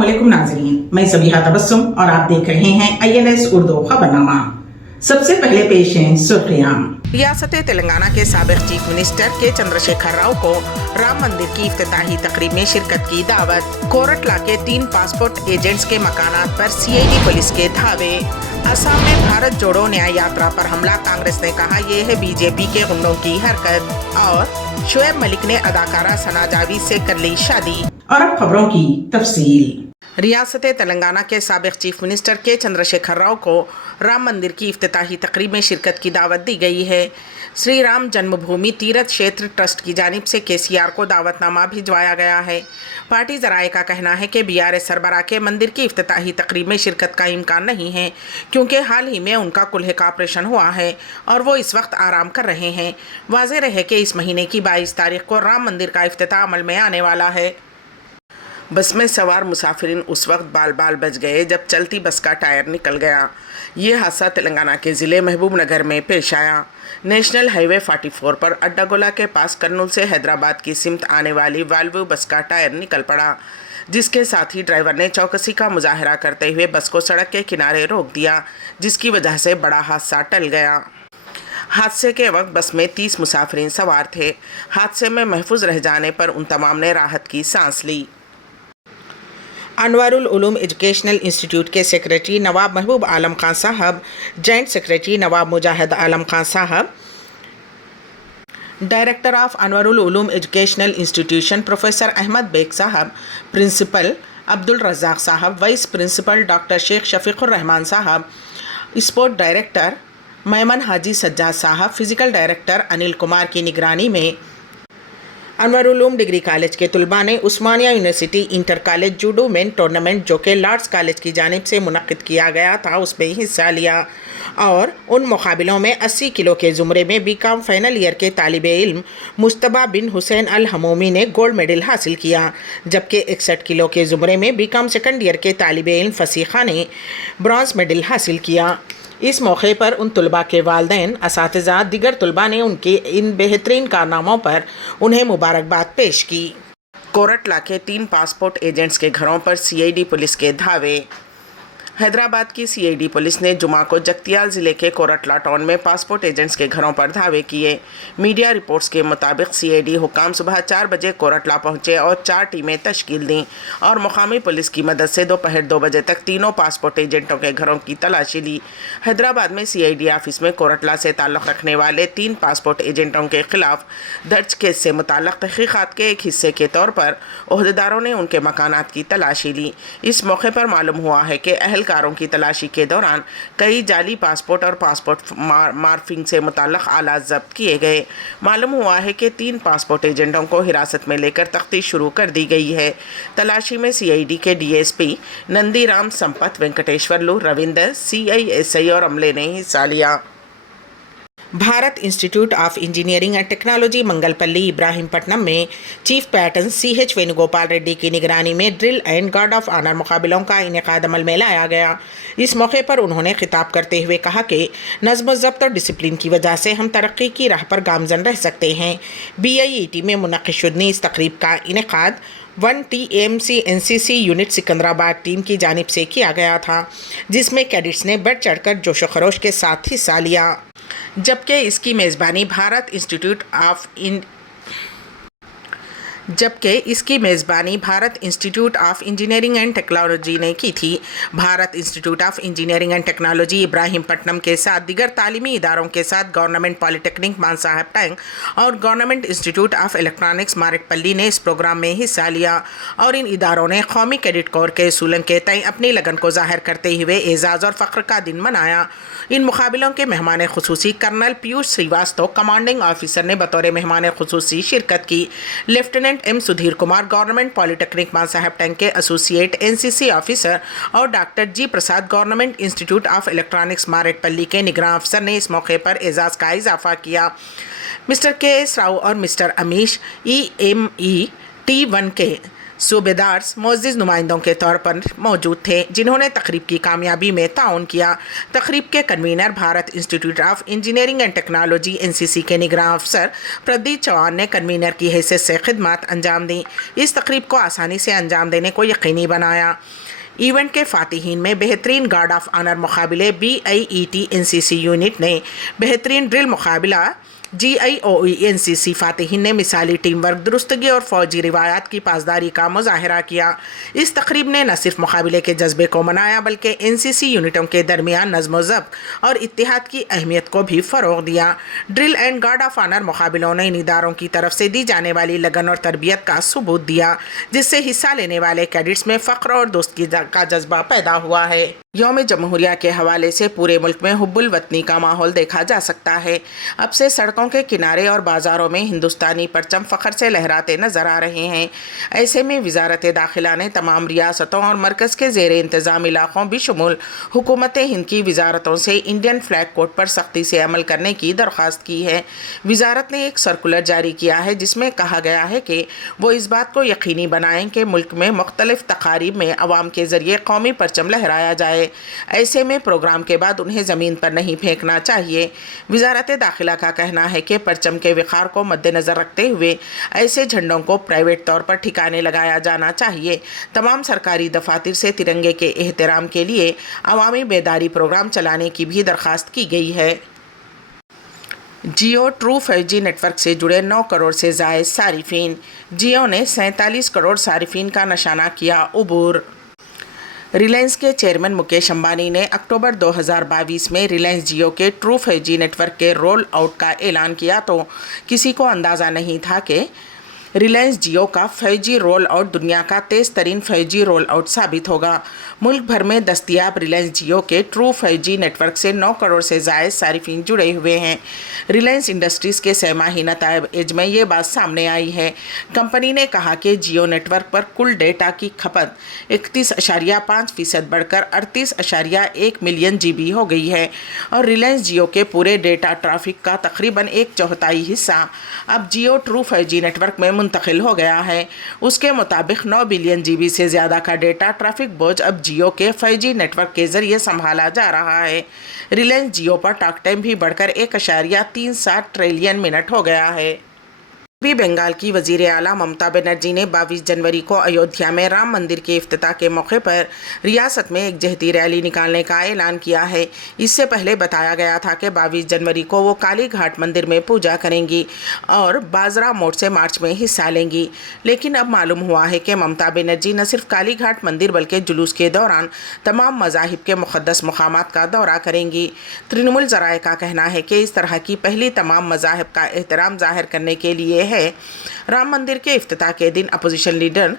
अस्सलामुअलैकुम नाज़रीन, मैं सबीहा तबस्सुम और आप देख रहे हैं INS उर्दू खबरनामा। सबसे पहले पेश हैं सुर्खियां। रियासत तेलंगाना के साबिक चीफ मिनिस्टर के चंद्रशेखर राव को राम मंदिर की इफ्तिताही तकरीब में शिरकत की दावत। कोरटला के 3 पासपोर्ट एजेंट्स के मकानात पर CID पुलिस के धावे। असम में भारत जोड़ो न्याय यात्रा पर हमला, कांग्रेस ने कहा ये है BJP के गुंडों की हरकत। और शोएब मलिक ने अदाकारा सना जावेद से कर ली शादी। और अब खबरों की तफसील। रियासत तेलंगाना के साबिक चीफ मिनिस्टर के चंद्रशेखर राव को राम मंदिर की इफ्तिताही तकरीब में शिरकत की दावत दी गई है। श्री राम जन्मभूमि तीर्थ क्षेत्र ट्रस्ट की जानिब से KCR को दावतनामा भिजवाया गया है। पार्टी जराये का कहना है कि BRS सरबराह के मंदिर की इफ्तिताही तकरीब में शिरकत का इम्कान नहीं है, क्योंकि हाल ही में उनका कुल्हे का ऑपरेशन हुआ है और वो इस वक्त आराम कर रहे हैं। वाज़ेह रहे कि इस महीने की 22 तारीख को राम मंदिर का इफ्तिताह अमल में आने वाला है। बस में सवार मुसाफिरीन उस वक्त बाल बाल बच गए जब चलती बस का टायर निकल गया। ये हादसा तेलंगाना के ज़िले महबूब नगर में पेश आया। नेशनल हाईवे 44 पर अड्डागोला के पास कर्नूल से हैदराबाद की सिमत आने वाली वाल्वो बस का टायर निकल पड़ा, जिसके साथ ही ड्राइवर ने चौकसी का मुजाहरा करते हुए बस को सड़क के किनारे रोक दिया, जिसकी वजह से बड़ा हादसा टल गया। हादसे के वक्त बस में 30 मुसाफिरीन सवार थे। हादसे में महफूज रह जाने पर उन तमाम ने राहत की सांस ली। अनवारुल उलूम एजुकेशनल इंस्टीट्यूट के secretary Nawab Mehboob Alam Khan sahab, joint secretary Nawab Mujahid Alam Khan sahab, director of Anwarul Uloom educational institution professor Ahmed Baig sahab, principal Abdul Razzaq sahab, vice principal doctor Sheikh Shafiqur Rahman sahab, sport director Memon Haji Sajjad sahab, physical director Anil Kumar की निगरानी में अनवारुल उलूम डिग्री कॉलेज के तुलबा ने Osmania university inter college judo men tournament, जो कि लॉर्ड्स कॉलेज की जानिब से मुनक़िद किया गया था, उसमें हिस्सा लिया और उन मुकाबलों में 80 किलो के ज़ुमरे में BCom फाइनल ईयर के तालिब इल्म मुस्तबा बिन हुसैन अल हमूमी ने गोल्ड मेडल हासिल किया, जबकि 61 किलो के ज़ुमरे में BCom सेकंड ईयर के तालिब इल्म फसीखा ने ब्रॉन्ज़ मेडल हासिल किया। इस मौके पर उन तलबा के वालिदैन, असातिज़ा, दिगर तलबा ने उनके इन बेहतरीन कारनामों पर उन्हें मुबारकबाद पेश की। कोरटला के 3 पासपोर्ट एजेंट्स के घरों पर CID पुलिस के धावे। हैदराबाद की CID पुलिस ने जुमा को जगतियाल ज़िले के कोरटला टाउन में पासपोर्ट एजेंट्स के घरों पर धावे किए। मीडिया रिपोर्ट्स के मुताबिक CID हुकाम सुबह 4 बजे कोरटला पहुंचे और 4 टीमें तश्कील दी और मुकामी पुलिस की मदद से दोपहर 2 बजे तक तीनों पासपोर्ट एजेंटों के घरों की तलाशी ली। हैदराबाद में CID ऑफिस में कोरटला से ताल्लुक़ रखने वाले 3 पासपोर्ट एजेंटों के खिलाफ दर्ज केस से मुताल्लिक़ तहक़ीक़ात के एक हिस्से के तौर पर ओहदेदारों ने उनके मकानात की तलाशी ली। इस मौके पर मालूम हुआ है कि कारों की तलाशी के दौरान कई जाली पासपोर्ट और पासपोर्ट मार्फिंग से मुताल्लिक़ आलात जब्त किए गए। मालूम हुआ है कि 3 पासपोर्ट एजेंटों को हिरासत में लेकर तफ्तीश शुरू कर दी गई है। तलाशी में CID के DSP नंदीराम संपत, वेंकटेश्वरलू, रविंदर, CISI और अमले ने हिस्सा लिया। Bharat institute of engineering and technology Mangalpalli Ibrahimpatnam में chief patron CH Venugopal Reddy की निगरानी में drill and guard of honour मुकाबलों का इनेकाद अमल में लाया गया। इस मौके पर उन्होंने खिताब करते हुए कहा कि नज़्म ज़ब्त और डिसिप्लिन की वजह से हम तरक्की की राह पर गामज़न रह सकते हैं। BIET में मुनक़िद इस तकरीब का इनेकाद 1TAMC NCC unit Secunderabad team की जानिब से किया गया था, जिसमें कैडेट्स ने बढ़ चढ़कर जोश व खरोश के साथ हिस्सा लिया, जबकि इसकी मेज़बानी Bharat institute of engineering and technology ने की थी। Bharat institute of engineering and technology Ibrahimpatnam के साथ दिगर तालीमी इदारों के साथ गवर्नमेंट पॉलिटेक्निक मानसाहब टैंक और government institute of electronics Marredpally ने इस प्रोग्राम में हिस्सा लिया और इन इदारों ने कौमी कैडेट कोर के असूलन के तय अपनी लगन को ज़ाहिर करते हुए एजाज़ और फ़ख्र का दिन मनाया। इन मुकाबलों के मेहमान खुसूसी colonel Piyush Srivastava, commanding officer, ने बतौर मेहमान खुसूसी शिरकत की। Lieutenant M Sudhir Kumar, government polytechnic Masab tank के एसोसिएट NCC ऑफिसर, और doctor G Prasad, government institute of electronics Maredpalli के निगरान अफसर ने इस मौके पर एजाज़ का इजाफा किया। मिस्टर KS राव और मिस्टर अमीश EME T1 के सूबेदार मोअज़्ज़िज़ नुमाइंदों के तौर पर मौजूद थे, जिन्होंने तकरीब की कामयाबी में ताउन किया। तकरीब के convener Bharat institute of engineering and technology (NCC) के निगरान अफसर प्रदीप चौहान ने कन्वीनर की हैसियत से खिदमत अंजाम दी। इस तकरीब को आसानी से अंजाम देने को यकीनी बनाया। इवेंट के फातिहीन में बेहतरीन गार्ड ऑफ ऑनर मुकाबले BIET NCC यूनिट ने, बेहतरीन ड्रिल मुकाबला GIOE NCC फातिहीन ने मिसाली टीम वर्क, दुरुस्तगी और फौजी रिवायात की पासदारी का मुजाहरा किया। इस तकरीब ने न सिर्फ मुकाबले के जज्बे को मनाया, बल्कि NCC यूनिटों के दरमियान नज़्म व ज़ब्त और इत्तिहाद की अहमियत को भी फ़रोग़ दिया। Drill and guard of honour मुकाबलों ने इन इदारों की तरफ से दी जाने वाली लगन और तरबियत का सबूत दिया, जिससे हिस्सा लेने वाले कैडेट्स में फ़ख्र और दोस्ती का जज्बा पैदा हुआ है। यौम जमहूरिया के हवाले से पूरे मुल्क में हुब्बुल वतनी का माहौल देखा जा सकता है। अब से सड़कों के किनारे और बाज़ारों में हिंदुस्तानी परचम फ़ख्र से लहराते नज़र आ रहे हैं। ऐसे में वज़ारत दाखिला ने तमाम रियासतों और मरकज़ के ज़ेर इंतज़ाम इलाक़ों बिशुमुल हुकूमत हिंद की वज़ारतों से इंडियन फ्लैग कोड पर सख्ती से अमल करने की दरख्वास्त की है। वज़ारत ने एक सर्कुलर जारी किया है, जिसमें कहा गया है कि वो इस बात को यकीनी बनाएँ कि मुल्क में मुख्तलिफ़ तकारीब में अवाम के ज़रिए कौमी परचम लहराया जाए। ऐसे में प्रोग्राम के बाद उन्हें ज़मीन पर नहीं फेंकना चाहिए। वज़ारत दाखिला का कहना है कि परचम के विखार को मद्देनज़र रखते हुए ऐसे झंडों को प्राइवेट तौर पर ठिकाने लगाया जाना चाहिए। तमाम सरकारी दफातर से तिरंगे के एहतराम के लिए अवामी बेदारी प्रोग्राम चलाने की भी दरख्वास्त की गई है। जियो ट्रू 5G नेटवर्क से जुड़े 9 करोड़ से ज़ायद सारिफीन। जियो ने 47 करोड़ सारिफीन का निशाना किया उबूर। रिलायंस के चेयरमैन मुकेश अंबानी ने अक्टूबर 2022 में रिलायंस जियो के ट्रू 5G नेटवर्क के रोल आउट का ऐलान किया तो किसी को अंदाज़ा नहीं था कि रिलायंस जियो का 5G रोल आउट दुनिया का तेज़ तरीन 5G रोल आउट साबित होगा। मुल्क भर में दस्तयाब रिलायंस जियो के ट्रू 5G नेटवर्क से 9 करोड़ से ज़ायद सारिफीन जुड़े हुए हैं। रिलायंस इंडस्ट्रीज़ के सहमाही नताइज में ये बात सामने आई है। कंपनी ने कहा कि जियो नेटवर्क पर कुल डेटा की खपत 31.5% बढ़कर 38.1 मिलियन GB हो गई है और रिलायंस जियो के पूरे डेटा ट्रैफिक का तकरीबन 1/4 हिस्सा अब जियो ट्रू 5G नेटवर्क में मुंतकिल हो गया है। उसके मुताबिक 9 बिलियन GB से ज़्यादा का डेटा ट्रैफिक बोझ अब जियो के 5G नेटवर्क के ज़रिए संभाला जा रहा है। रिलायंस जियो पर टॉक टाइम भी बढ़कर 1.37 ट्रिलियन मिनट हो गया है। बंगाल की वज़ीर आला ममता बनर्जी ने 22 जनवरी को अयोध्या में राम मंदिर के इफ्तिताह के मौके पर रियासत में एक जहती रैली निकालने का ऐलान किया है। इससे पहले बताया गया था कि 22 जनवरी को वो काली घाट मंदिर में पूजा करेंगी और बाजरा मोड़ से मार्च में हिस्सा लेंगी, लेकिन अब मालूम हुआ है कि ममता बनर्जी न सिर्फ काली घाट मंदिर बल्कि जुलूस के दौरान तमाम मज़ाहिब के मुक़द्दस मकामात का दौरा करेंगी। तृणमूल ज़राए का कहना है कि इस तरह की पहली तमाम मज़ाहिब का एहतराम ज़ाहिर करने के लिए है। राम मंदिर के इफ्तिताह के दिन अपोजिशन लीडर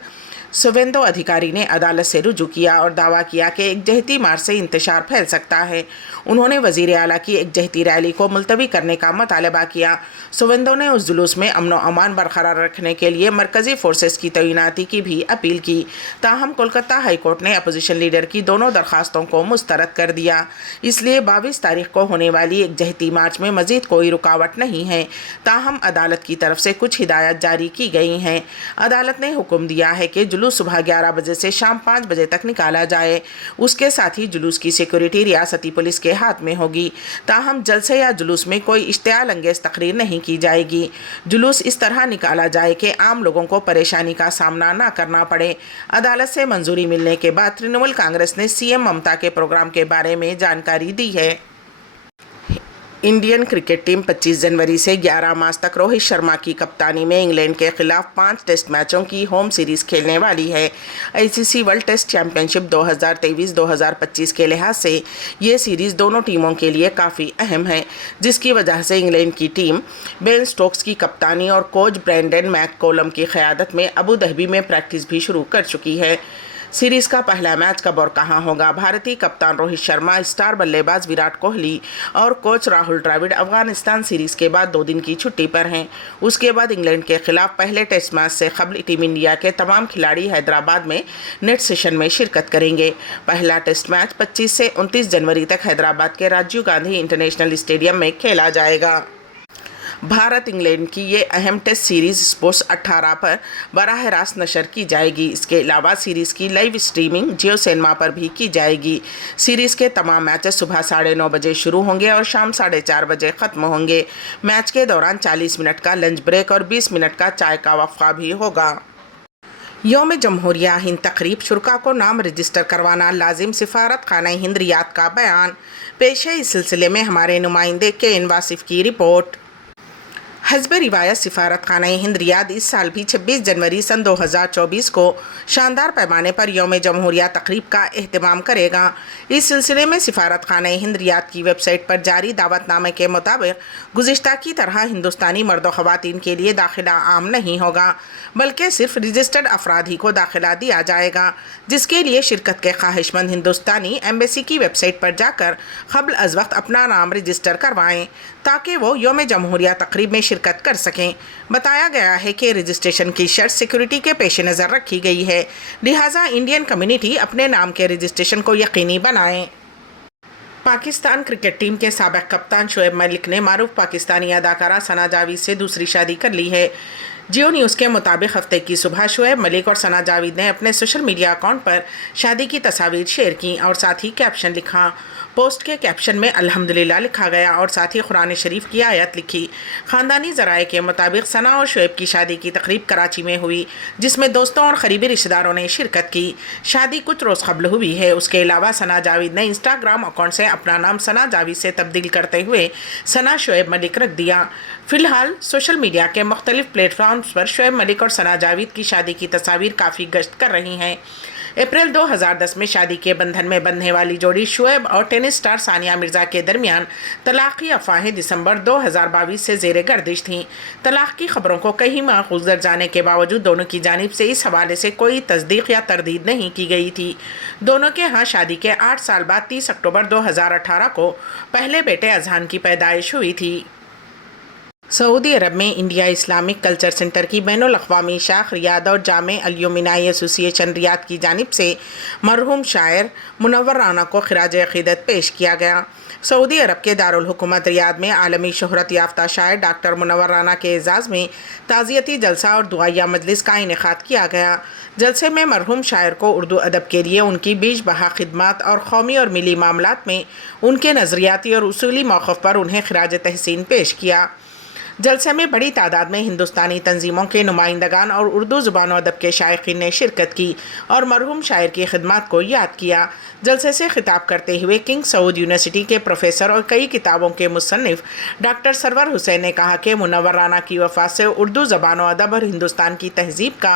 शुवेंदु अधिकारी ने अदालत से रुजू किया और दावा किया कि एक जहती मार्च से इंतशार फैल सकता है। उन्होंने वज़ीर आला की एक जहती रैली को मुलतवी करने का मुतालबा किया। शुवेंदु ने उस जुलूस में अमन व अमान बरकरार रखने के लिए मरकज़ी फोर्सेस की तैनाती की भी अपील की। ताहम कोलकाता हाई कोर्ट ने अपोजिशन लीडर की दोनों दरख्वास्तों को मुस्तरद कर दिया। इसलिए 22 तारीख को होने वाली एक जहती मार्च में मज़ीद कोई रुकावट नहीं है। ताहम अदालत की तरफ से कुछ हिदायत जारी की गई हैं। अदालत ने हुक्म दिया है कि जुलूस सुबह 11 बजे से शाम 5 बजे तक निकाला जाए। उसके साथ ही जुलूस की सिक्योरिटी रियासती पुलिस के हाथ में होगी। ताहम जलसे या जुलूस में कोई इश्तियाल अंगेज तकरीर नहीं की जाएगी। जुलूस इस तरह निकाला जाए कि आम लोगों को परेशानी का सामना ना करना पड़े। अदालत से मंजूरी मिलने के बाद तृणमूल कांग्रेस ने CM ममता के प्रोग्राम के बारे में जानकारी दी है। इंडियन क्रिकेट टीम 25 जनवरी से 11 मार्च तक रोहित शर्मा की कप्तानी में इंग्लैंड के खिलाफ 5 टेस्ट मैचों की होम सीरीज़ खेलने वाली है। ICC वर्ल्ड टेस्ट चैंपियनशिप 2023-2025 के लिहाज से ये सीरीज़ दोनों टीमों के लिए काफ़ी अहम है, जिसकी वजह से इंग्लैंड की टीम बेन स्टोक्स की कप्तानी और कोच ब्रेंडन मैककोलम की क़यादत में अबू धाबी में प्रैक्टिस भी शुरू कर चुकी है। सीरीज़ का पहला मैच कब और कहां होगा? भारतीय कप्तान रोहित शर्मा, स्टार बल्लेबाज विराट कोहली और कोच राहुल द्रविड़ अफगानिस्तान सीरीज़ के बाद 2 दिन की छुट्टी पर हैं। उसके बाद इंग्लैंड के खिलाफ पहले टेस्ट मैच से कबल टीम इंडिया के तमाम खिलाड़ी हैदराबाद में नेट सेशन में शिरकत करेंगे। पहला टेस्ट मैच 25 से 29 जनवरी तक हैदराबाद के राजीव गांधी इंटरनेशनल स्टेडियम में खेला जाएगा। भारत इंग्लैंड की ये अहम टेस्ट सीरीज स्पोर्ट्स 18 पर बराह रास्त नशर की जाएगी। इसके अलावा सीरीज़ की लाइव स्ट्रीमिंग जियो सिनेमा पर भी की जाएगी। सीरीज़ के तमाम मैचेस सुबह 9:30 बजे शुरू होंगे और शाम 4:30 बजे ख़त्म होंगे। मैच के दौरान 40 मिनट का लंच ब्रेक और 20 मिनट का चाय का वक्फा भी होगा। यौम जमहूरिया हिंद तकरीब शुरा को नाम रजिस्टर करवाना लाजिम, सिफारत खाना हिंद रियाद का बयान पेश है। इस सिलसिले में हमारे नुमाइंदे के एन वासिफ की रिपोर्ट। हस्ब रिवायत सिफारत खाना हिंद रियाद इस साल भी 26 जनवरी सन 2024 को शानदार पैमाने पर यौम जमहूरिया तकरीब का एहतमाम करेगा। इस सिलसिले में सिफारत खाना हिंद रियाद की वेबसाइट पर जारी दावतनामे के मुताबिक गुज़िश्ता की तरह हिंदुस्तानी मर्द व ख़वातीन के लिए दाखिला आम नहीं होगा, बल्कि सिर्फ रजिस्टर्ड अफराद ही को दाखिला दिया जाएगा, जिसके लिए शिरकत के ख्वाहिशमंद हिंदुस्तानी एम्बेसी की वेबसाइट पर जाकर क़ब्ल अज़ वक्त अपना नाम रजिस्टर करवाएँ ताकि वो यौम जमहूरिया तकरीब में शिरकत कर सकें। बताया गया है कि रजिस्ट्रेशन की शर्त सिक्योरिटी के पेश नज़र रखी गई है, लिहाजा इंडियन कम्युनिटी अपने नाम के रजिस्ट्रेशन को यकीनी बनाएं। पाकिस्तान क्रिकेट टीम के साबिक़ कप्तान शोएब मलिक ने मारूफ पाकिस्तानी अदाकारा सना जावेद से दूसरी शादी कर ली है। जियो न्यूज़ के मुताबिक हफ्ते की सुबह शोएब मलिक और सना जावेद ने अपने सोशल मीडिया अकाउंट पर शादी की तस्वीर शेयर की और साथ ही कैप्शन लिखा। पोस्ट के कैप्शन में अल्हम्दुलिल्लाह लिखा गया और साथ ही कुरान शरीफ की आयत लिखी। ख़ानदानी ज़राए के मुताबिक सना और शोएब की शादी की तकरीब कराची में हुई, जिसमें दोस्तों और क़रीबी रिश्तेदारों ने शिरकत की। शादी कुछ रोज़ कबल हुई है। उसके अलावा सना जावेद ने इंस्टाग्राम अकाउंट से अपना नाम सना जावेद से तब्दील करते हुए सना शोएब मलिक रख दिया। फ़िलहाल सोशल मीडिया के मुख्तलिफ प्लेटफॉर्म्स पर शोएब मलिक और सना जावेद की शादी की तस्वीर काफ़ी गश्त कर रही हैं। अप्रैल 2010 में शादी के बंधन में बंधने वाली जोड़ी शोएब और टेनिस स्टार सानिया मिर्ज़ा के दरमियान तलाक़ की अफवाहें दिसंबर 2022 से ज़ेरे गर्दिश थीं। तलाक़ की खबरों को कई माह गुज़र जाने के बावजूद दोनों की जानिब से इस हवाले से कोई तस्दीक या तरदीद नहीं की गई थी। दोनों के यहाँ शादी के 8 साल बाद 30 अक्टूबर 2018 को पहले बेटे अजहान की पैदाइश हुई थी। सऊदी अरब में इंडिया इस्लामिक कल्चर सेंटर की बैनुल अक़वामी शाख रियाद और जामे अल-यमीनाई एसोसिएशन रियाद की जानिब से मरहूम शायर मुनव्वर राना को खिराज अक़ीदत पेश किया गया। सऊदी अरब के दारुल हुकूमत रियाद में आलमी शोहरत याफ्ता शायर डॉक्टर मुनव्वर राना के एजाज़ में ताज़ियती जलसा और दुआया मजलिस का इनेकाद किया गया। जलसे में मरहूम शायर को उर्दू अदब के लिए उनकी बीच बहा खिदमत और कौमी और मिली मामलात में उनके नज़रियाती और उसूली मौक़िफ़ पर उन्हें खिराज तहसीन पेश किया। जलसे में बड़ी तादाद में हिंदुस्तानी तंजीमों के नुमाइंदगान और उर्दू ज़ुबान अदब के शायकीन ने शिरकत की और मरहूम शायर की खिदमत को याद किया। जलसे से खिताब करते हुए किंग सऊद यूनिवर्सिटी के प्रोफेसर और कई किताबों के मुसन्निफ़ डॉक्टर सरवर हुसैन ने कहा कि मुनव्वर राना की वफ़ात से उर्दू ज़बान अदब और हिंदुस्तान की तहज़ीब का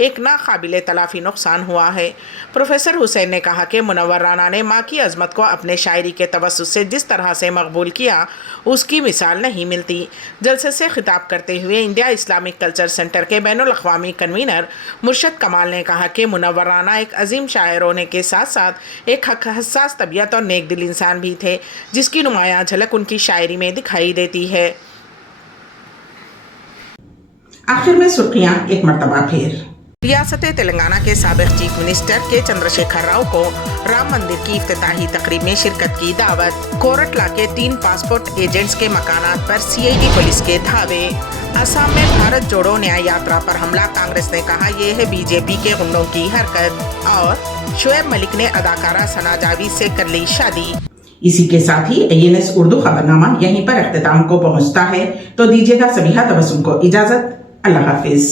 एक नाकाबिल तलाफ़ी नुकसान हुआ है। प्रोफेसर हुसैन ने कहा कि मुनव्वर राना ने माँ की अज़मत को अपने शायरी के तवस्सुत से जिस तरह से मकबूल किया, उसकी मिसाल नहीं मिलती। जलसे से खिताब करते हुए इंडिया इस्लामिक कल्चर सेंटर के बैनुल अक़वामी कन्वीनर मुर्शद कमाल ने कहा कि मुनव्वर राना एक अजीम शायर होने के साथ साथ एक हसास तबीयत और नेक दिल इंसान भी थे, जिसकी नुमायां झलक उनकी शायरी में दिखाई देती है। आखिर में सुर्खियां एक मरतबा फिर। रियासत तेलंगाना के साबिक़ चीफ मिनिस्टर के चंद्रशेखर राव को राम मंदिर की इफ्तिताही तकरीब में शिरकत की दावत। कोरटला के 3 पासपोर्ट एजेंट्स के मकानात पर सीआईडी पुलिस के धावे। असम में भारत जोड़ो न्याय यात्रा पर हमला, कांग्रेस ने कहा यह है बीजेपी के गुंडों की हरकत। और शोएब मलिक ने अदाकारा सना जावेद से कर ली शादी। इसी के साथ ही ANS उर्दू खबरनामा यहीं पर अख्तिताम को पहुंचता है, तो दीजिएगा सबीहा तबस्सुम को इजाजत। अल्लाह हाफिज।